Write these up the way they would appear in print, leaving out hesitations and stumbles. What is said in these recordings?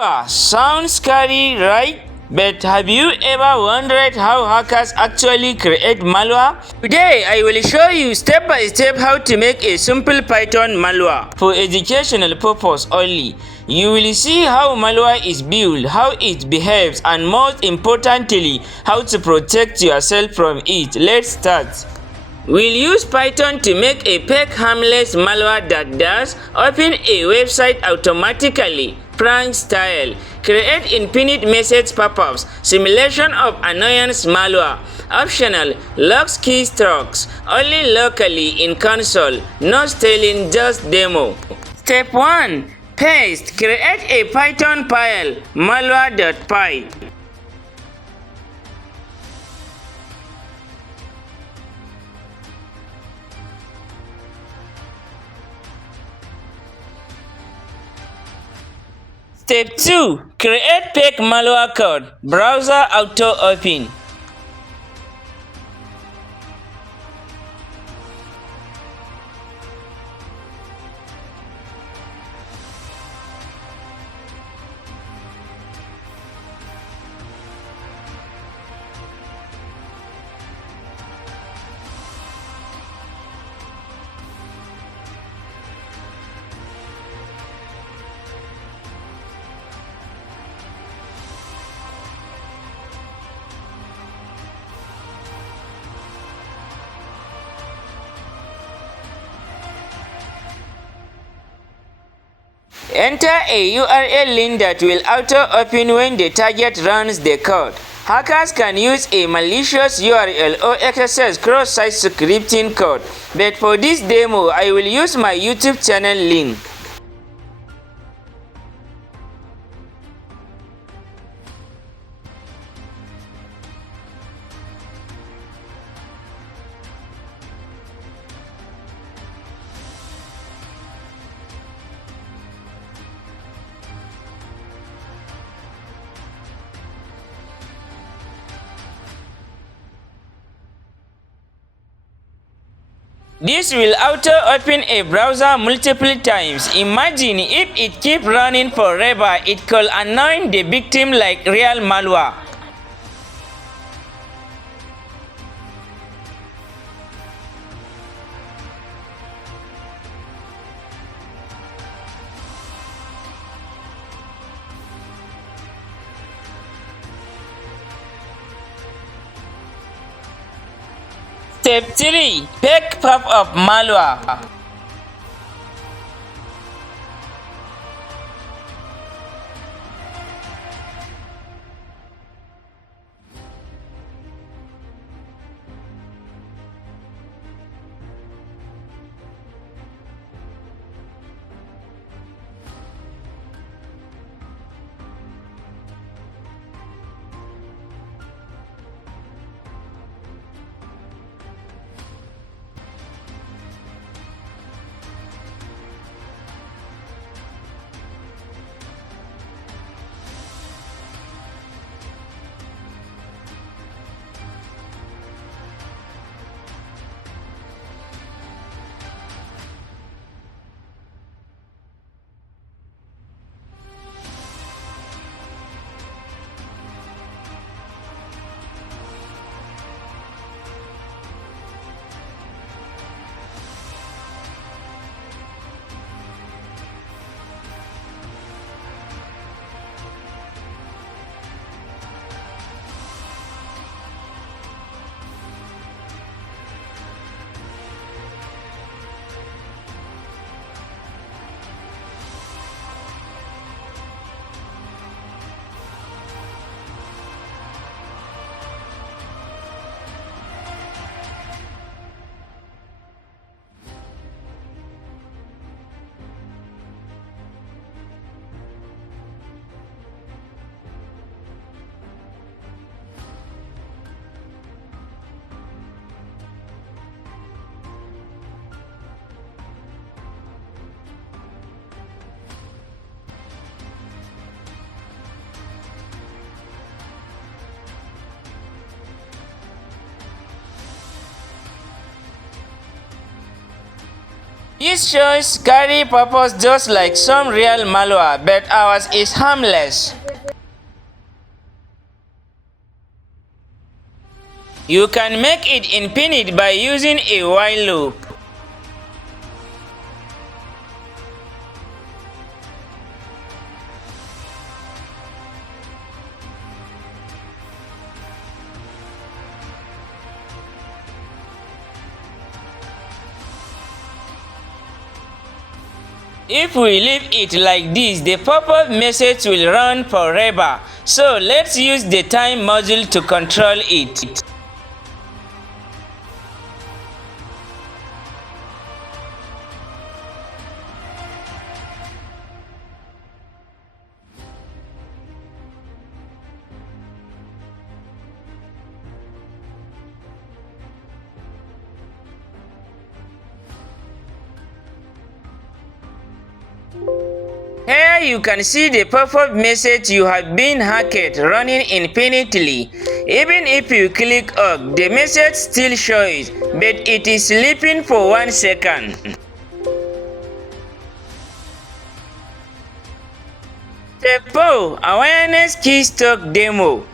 Sounds scary, right? But have you ever wondered how hackers actually create malware? Today, I will show you step by step how to make a simple Python malware for educational purpose only. You will see how malware is built, how it behaves, and most importantly, how to protect yourself from it. Let's start. We'll use Python to make a fake harmless malware that does open a website automatically, prank style, create infinite message pop-ups, simulation of annoyance malware, optional, locks keystrokes, only locally in console, no stealing, just demo. Step 1. Paste, create a Python file, malware.py. Step 2. Create fake malware code. Browser auto open. Enter a URL link that will auto-open when the target runs the code. Hackers can use a malicious URL or access cross-site scripting code, but for this demo, I will use my YouTube channel link. This will auto-open a browser multiple times. Imagine if it keeps running forever, it could annoy the victim like real malware. Step 3. Fake pop-up malware. This shows carry purpose just like some real malware, but ours is harmless. You can make it infinite by using a while loop. If we leave it like this, the pop-up message will run forever. So let's use the time module to control it. Here you can see the pop-up message you have been hacked running infinitely. Even if you click OK, the message still shows, but it is sleeping for 1 second. Step 4. Awareness Keystroke Demo.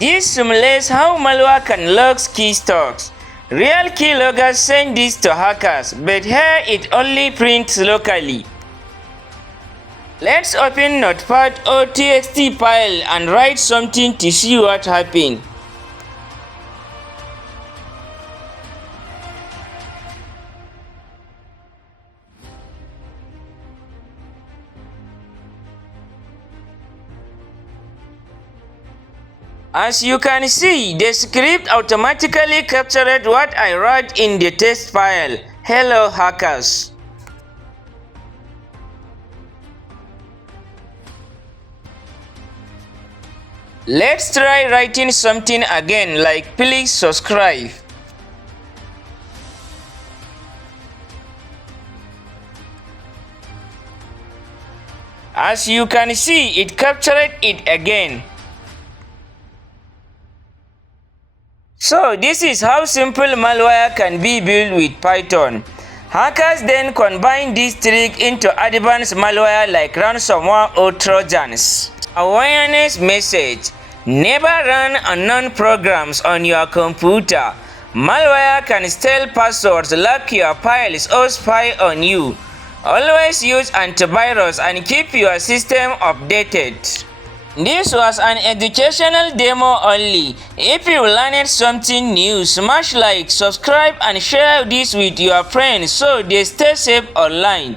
This simulates how malware can log keystrokes. Real keyloggers send this to hackers, but here it only prints locally. Let's open Notepad or TXT file and write something to see what happened. As you can see, the script automatically captured what I wrote in the test file. Hello hackers. Let's try writing something again, like please subscribe. As you can see, it captured it again. So this is how simple malware can be built with Python. Hackers then combine this trick into advanced malware like ransomware or trojans. Awareness message: never run unknown programs on your computer. Malware can steal passwords, lock your files, or spy on you. Always use antivirus and keep your system updated. This was an educational demo only. If you learned something new, smash like, subscribe and share this with your friends so they stay safe online.